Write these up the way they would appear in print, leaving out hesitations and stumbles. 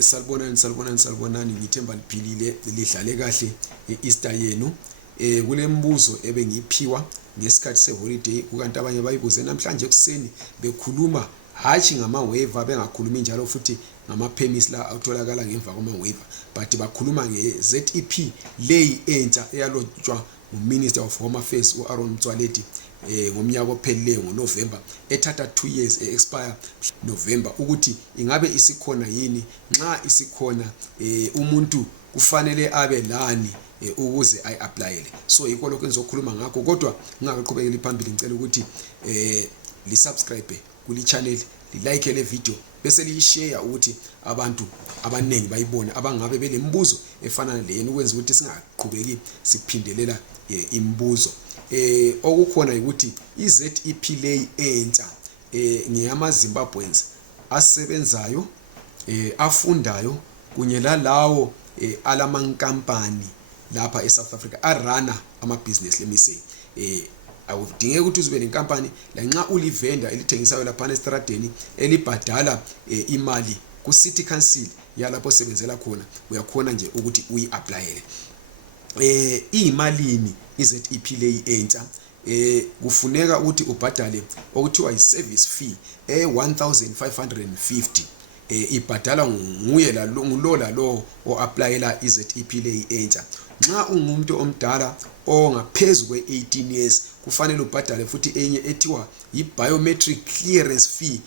Salibonani ngithemba liphilile lidlale kahle Easter yenu. Kulembuzo ebengiphiwa ngesikhathi seholiday kukanti abanye bayibuze namhlanje ekseni bekhuluma hathi ngama waiver bengakhulumi njalo futhi ngama permits la atholakala ngemva kwama waiver but bakhuluma nge ZEP lay entsha eyalotshwa uMinister of Home Affairs Motsoaledi ngomnyaka ophelileyo ngoNovember ethatha 2 years expire November ukuthi ingabe isikhona yini nxa isikhona umuntu kufanele abe lani ukuze ayapplyele. So yikho lokho engizokhuluma ngakho kodwa ngingaqhubekeli phambili ngicela ukuthi li subscribe kuli channel, li like le video bese li share ukuthi abantu abanengi bayibone abangabe belembuzo efana nalena ukwenza ukuthi singaqhubeki siphindelela imibuzo. Okukhona ukuthi iZEP lay entsha ngiyama Zimbabweans asebenzayo afundayo kunye lalawo alamankampani lapha eSouth Africa arana ama business. Let me say awudingeki ukuthi uzibe nenkampani la nxa ulivenda elithengisayo lapha estradeni elibhadala imali ku city council yalapho osebenzela khona uyakhona nje ukuthi uyiapplyele. Iyimalini iZEP lay entsha kufuneka ukuthi ubhadale okuthiwa iservice fee 1550 ibhadala nguye lo oapplyela iZEP lay entsha. Nxa ungumuntu omdala ongaphezulu kwe-18 years kufanele ubhadale futhi enye ethiwa i-biometric clearance fee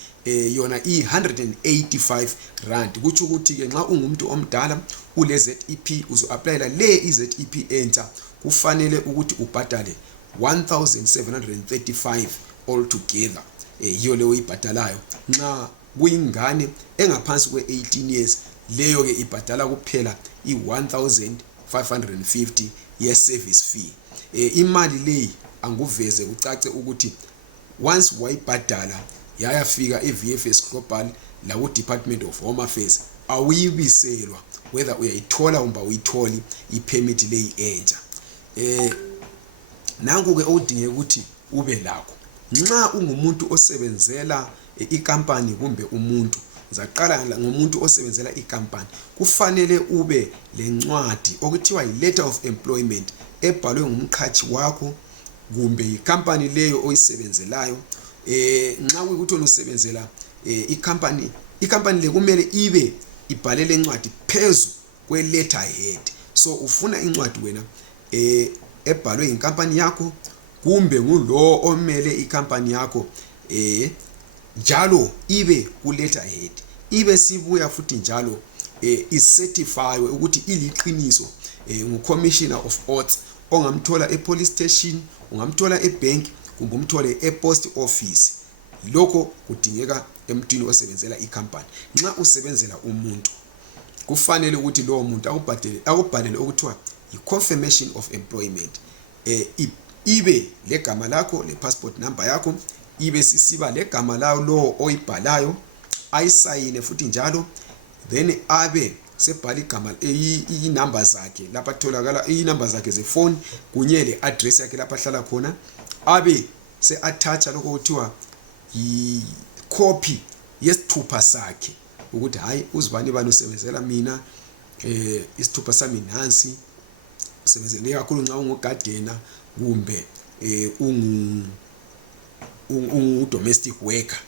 yona i-185 rand. Kutsho ukuthi ke nxa ungumuntu omdala ule ZEP uzo-applyela le iZEP entsha kufanele ukuthi ubhadale 1735 all together yiyo leyo ibhadalayo. Nxa kuyingane engaphansi kwe-18 years leyo ke ibhadala kuphela i-1550 ye service fee. Imali leyi anguveze kucace ukuthi once wayibhadala yayafika eVFS Global la ku Department of Home Affairs awuyibiselwa whether uyayithola kumbe uyitholi ipermit leyi entsha. Nanku ke odinge ukuthi ube lakho nxa ungumuntu osebenzela ikampani kumbe umuntu zaqala ngomuntu osebenzela ikampani kufanele ube lencwadi okuthiwa i-letter of employment ebhalwe ngumqhathi wakho kumbe ikampani leyo oyisebenzelayo. Nxa kuyikuthi usebenzela ikampani le kumele ibe ibhalele incwadi phezu kwe letterhead. So ufuna incwadi wena ebhalwe inkampani yakho kumbe ngulo omele ikampani yakho njalo ibe ku letterhead ibe sibuya futhi njalo icertify ukuthi iliqiniso nguCommissioner of Oaths ongamthola epolice station, ungamthola ebank kumbe umthole epost office. Lokho kudingeka emntwini osebenzela ikampani. Nxa usebenzela umuntu kufanele ukuthi lowo muntu akubhalele okuthiwa i-confirmation of employment ibe legama lakho le passport number yakho ibe sisiba legama lawo lo oyibhalayo ayisayine futhi njalo then abe sebhala igama i-number zakhe lapha tholakala i-number zakhe zefoni kunye le address yakhe lapha hlala khona abe se-attach lokho kuthiwa i-copy yesithupha sakhe ukuthi hayi uzibani bani usebenzela mina isithupha sami nansi usebenzele kakhulu nxa ungugardener kumbe domestic worker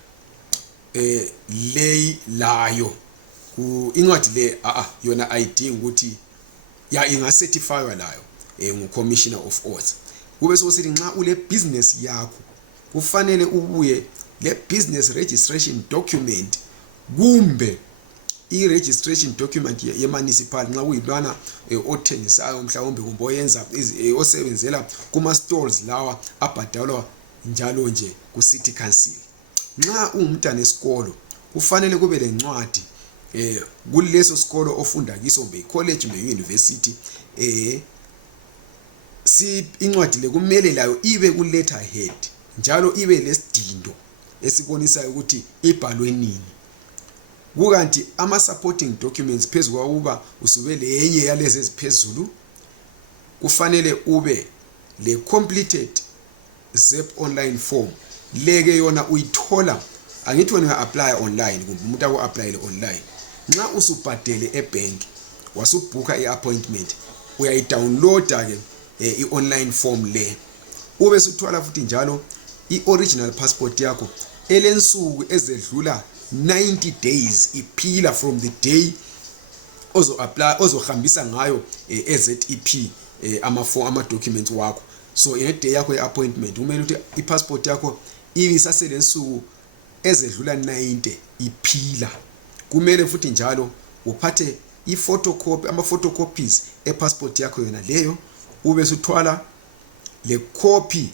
layo ku incwadi le yona ayidingi ukuthi ya ingacertifywa layo nguCommissioner of Oaths. Kube sokuthi nxa ule business yakho kufanele ubuye le business registration document kumbe i-registration document ye-municipal nxa kuyilwana othengisayo mhlawumbe kumbe oyenza osebenzela kuma stores lawa abhadalwa njalo nje ku city council. Nxa ungumntana esikolo kufanele kube lencwadi kuleso sikolo ofunda kiso kumbe college kumbe university incwadi le kumele layo ibe ku letterhead njalo ibe lesidindo esibonisayo ukuthi ibhalwe nini. Kukanti ama supporting documents phezulu kwakuba usube lenye yalezi eziphezulu kufanele ube le completed ZEP online form leke yona uyithola angithi wena apply online kumbe umuntu aku apply online nxa usubhadele ebank wasubhuka iappointment uyayidownloada ke i-online form le ube suthola futhi njalo i-original passport yakho elensuku ezedlula 90 days iphila from the day ozohambisa ngayo ZEP ama documents wakho. So in day yakho ye-appointment kumele ukuthi i-passport yakho ibisaselensuku ezedlula 90 iphila. Kumele futhi njalo uphathe i-photocopy ama-photocopies e-passport yakho yona leyo ube suthwala le copy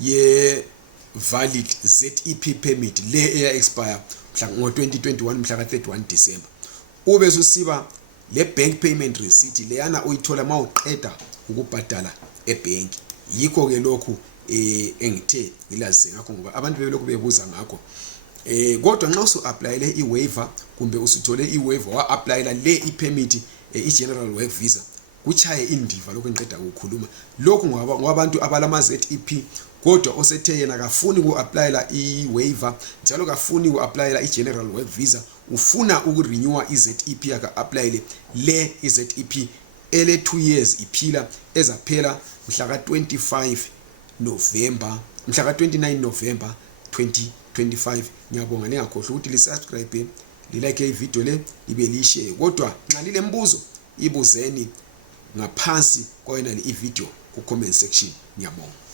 ye-valid ZEP permit le eya-expire ngo-2021 mhla ka-31 December. Ube susiba le bank payment receipt leyana uyithola mawuqeda ukubhadala ebank. Yikho ke lokhu engithe ngilazise ngakho ngoba abantu belokhu bebuza ngakho. Kodwa nxa usu-applyele i-waiver kumbe usuthole i-waiver wa-applyela le i-permit i-general work visa kuchaye indiva lokho engiqeda ukukhuluma. Lokhu ngabantu abalama ZEP kodwa osethe yena kafuni uku-applyela i-waiver njalo kafuni uku-applyela i-general work visa, ufuna ukurenewa i-ZEP yakhe applyele le i-ZEP ele 2 years iphila ezaphela mhla ka-29 November 2025. Ngiyabonga ningakhohlwa ukuthi lisubscribe, lilike ivideo le, libe lishare. Kodwa nxa lilembuzo ibuzeni ngaphansi kwayona le video ku comment section. Ngiyabonga.